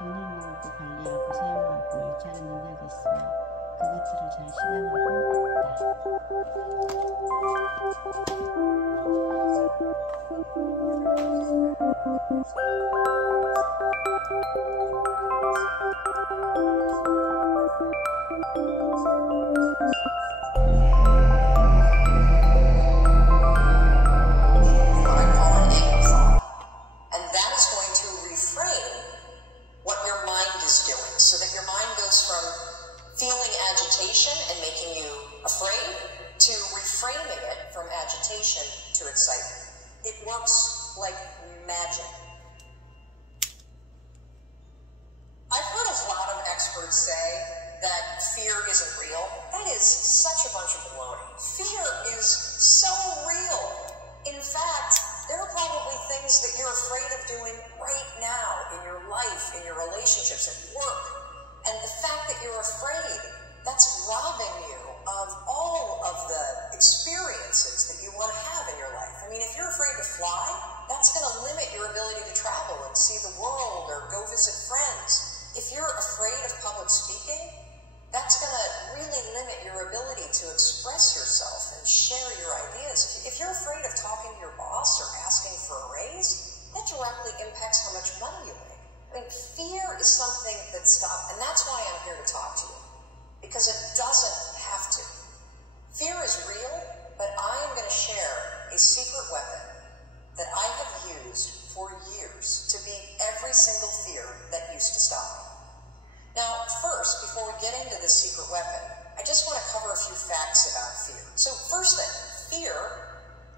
돈을 모으고 관리하고 사용하고 유지하는 능력이 있으며 그것들을 잘 실행하고 feeling agitation and making you afraid to reframing it from agitation to excitement. It works like magic. I've heard a lot of experts say that fear isn't real. That is such a bunch of baloney. Fear is so real. In fact, there are probably things that you're afraid of doing right now in your life, in your relationships, at work. And the fact that you're afraid, that's robbing you of all of the experiences that you want to have in your life. I mean, if you're afraid to fly, that's going to limit your ability to travel and see the world or go visit friends. If you're afraid of public speaking, that's going to really limit your ability to express yourself and share your ideas. If you're afraid of talking to your boss or asking for a raise, that directly impacts how much money you make. I mean, fear is something that stops, and that's why I'm here to talk to you, because it doesn't have to. Fear is real, but I am going to share a secret weapon that I have used for years to beat every single fear that used to stop me. Now, first, before we get into this secret weapon, I just want to cover a few facts about fear. So first thing, fear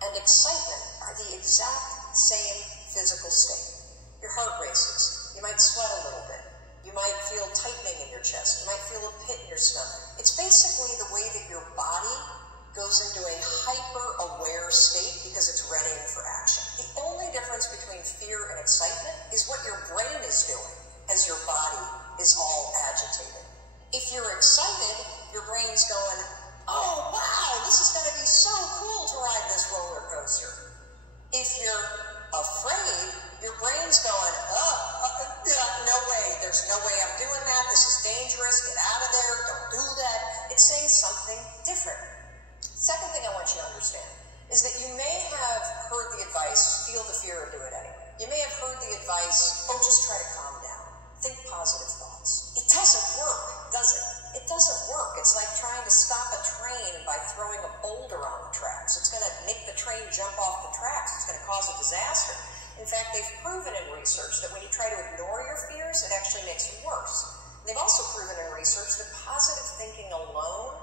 and excitement are the exact same physical state. Your heart races. You might sweat a little bit. You might feel tightening in your chest. You might feel a pit in your stomach. It's basically the way that your body goes into a hyper-aware state because it's readying for action. The only difference between fear and excitement is what your brain is doing as your body is all agitated. If you're excited, your brain's going, oh, wow, this is going to be so cool to ride this roller coaster. If you're afraid, your brain's going, no way, there's no way I'm doing that, this is dangerous, get out of there, don't do that. It's saying something different. Second thing I want you to understand is that you may have heard the advice, feel the fear and do it anyway. You may have heard the advice, oh, just try to calm down, think positive thoughts. It doesn't work, does it? It doesn't work. It's like trying to stop a train by throwing a boulder on the tracks. It's going to make the train jump off the tracks. It's going to cause a disaster. In fact, they've proven in research that when you try to ignore your fears, it actually makes you worse. They've also proven in research that positive thinking alone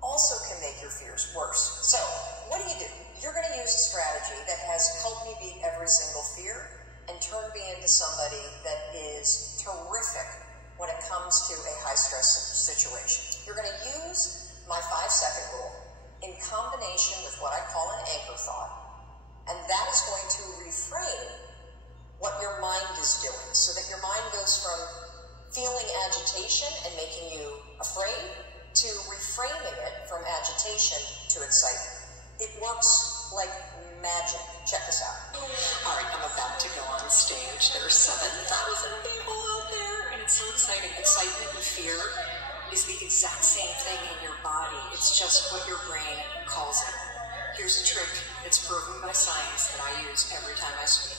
also can make your fears worse. So, what do? You're going to use a strategy that has helped me beat every single fear and turn me into somebody that is terrific when it comes to a high-stress situation. You're going to use my 5-second rule in combination with what I call an anchor thought. And that is going to reframe what your mind is doing so that your mind goes from feeling agitation and making you afraid to reframing it from agitation to excitement. It works like magic. Check this out. All right, I'm about to 7,000 people out there, and it's so exciting. Excitement and fear is the exact same thing in your body. It's just what your brain calls it. Here's a trick that's proven by science that I use every time I speak.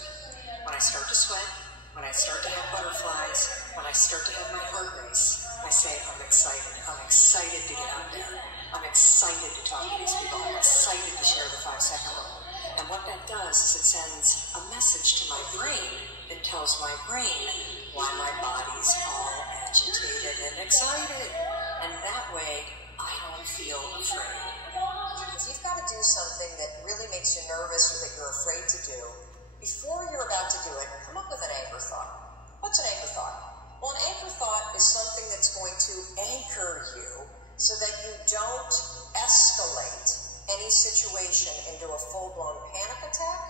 When I start to sweat, when I start to have butterflies, when I start to have my heart race, I say, I'm excited. I'm excited to get out there. I'm excited to talk to these people. I'm excited to share the 5-second rule. And what that does is it sends a message to my brain that tells my brain why my body's all agitated and excited. And that way, I don't feel afraid. If you've got to do something that really makes you nervous or that you're afraid to do, before you're about to do it, come up with an anchor thought. What's an anchor thought? Well, an anchor thought is something that's going to anchor you so that you don't escalate any situation into a full-blown panic attack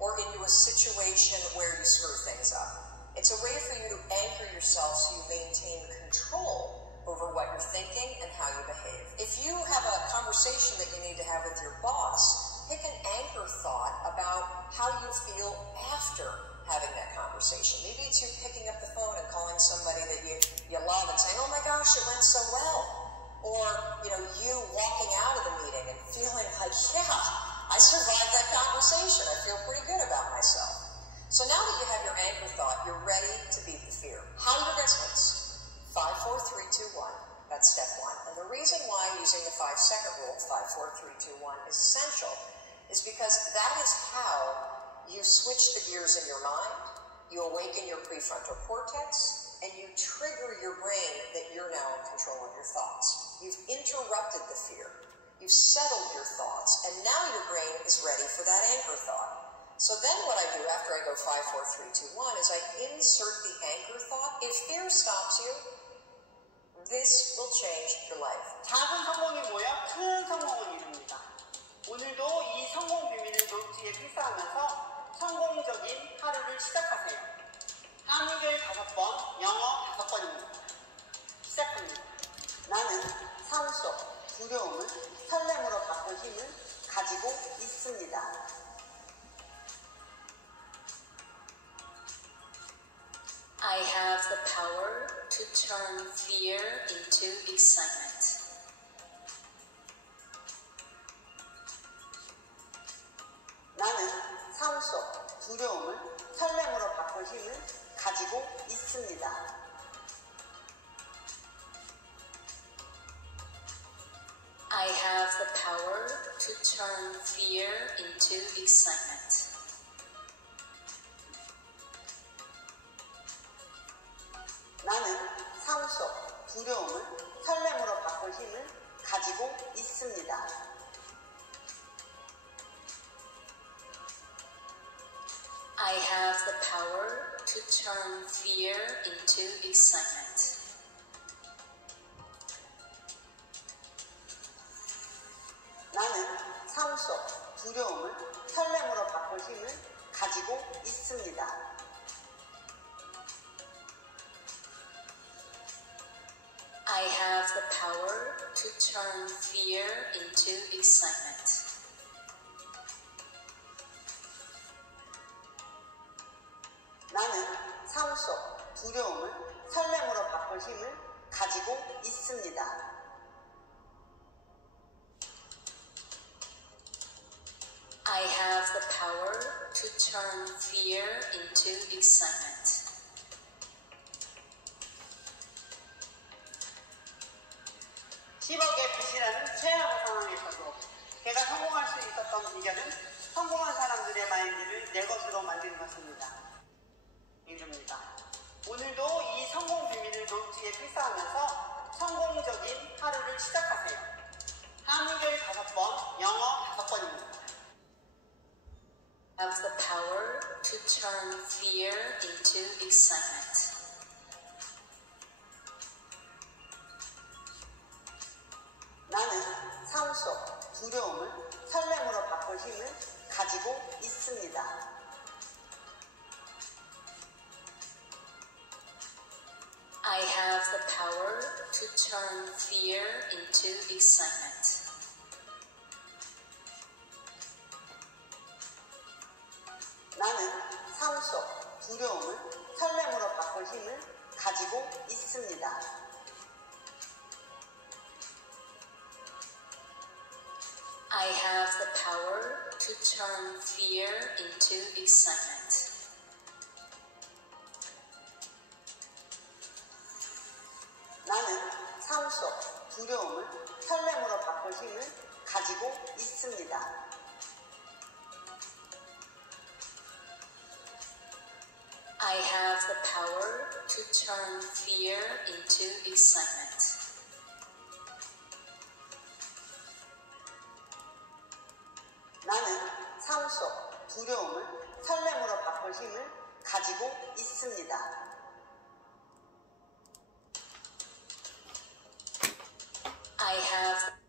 or into a situation where you screw things up. It's a way for you to anchor yourself so you maintain control over what you're thinking and how you behave. If you have a conversation that you need to have with your boss, pick an anchor thought about how you feel after having that conversation. Maybe it's you picking up the phone and calling somebody that you love and saying, oh my gosh, it went so well. Or, you walking out of the meeting and feeling like, yeah, I survived that conversation. I feel pretty good about myself. So now that you have your anchor thought, you're ready to beat the fear. How do you get this? 5, 4, 3, 2, 1. That's step 1. And the reason why using the 5-second rule, 5, 4, 3, 2, 1, is essential is because that is how you switch the gears in your mind, you awaken your prefrontal cortex, and you trigger your brain that you're now in control of your thoughts. You've interrupted the fear. You've settled your thoughts, and now your brain is ready for that anchor thought. So then what I do after I go 5, 4, 3, 2, 1 is I insert the anchor thought. If fear stops you, this will change your life. 작은 성공이 모여 큰 성공을 이룹니다. 오늘도 이 성공 비밀을 노트에 필사하면서 성공적인 하루를 시작하세요. 한글 5번, 영어 5번입니다. 시작합니다. 나는 삶 속 두려움을 설렘으로 바꿀 힘을 가지고 있습니다. I have the power to turn fear into excitement. 나는 삶 속 두려움을 설렘으로 바꿀 힘을 가지고 있습니다. I have the power to turn fear into excitement. 나는 삶 속 두려움을 설렘으로 바꿀 힘을 가지고 있습니다. I have the power to turn fear into excitement. 나는 삶 속 두려움을 설렘으로 바꿀 힘을 가지고 있습니다. I have the power to turn fear into excitement. 나는 삶 속 두려움을 설렘으로 바꿀 힘을 가지고 있습니다. I have the power to turn fear into excitement. (10억의 빚이라는 최악의 상황에서도 제가 성공할 수 있었던 비결은 성공한 사람들의 마인드를 내 것으로 만드는 것입니다. 이릅니다. 오늘도 이 성공 비밀을 노트에 필사하면서 성공적인 하루를 시작하세요. 한글 5번, 영어 5번입니다. Have the power to turn fear into excitement. 나는 삶 속 두려움을 설렘으로 바꿀 힘을 가지고 있습니다. I have the power to turn fear into excitement. 나는 삶 속 두려움을 설렘으로 바꿀 힘을 가지고 있습니다. I have the power to turn fear into excitement. 나는 삶 속 두려움을 설렘으로 바꿀 힘을 가지고 있습니다. I have the power to turn fear into excitement. 나는 삶 속 두려움을 설렘으로 바꿀 힘을 가지고 있습니다. I have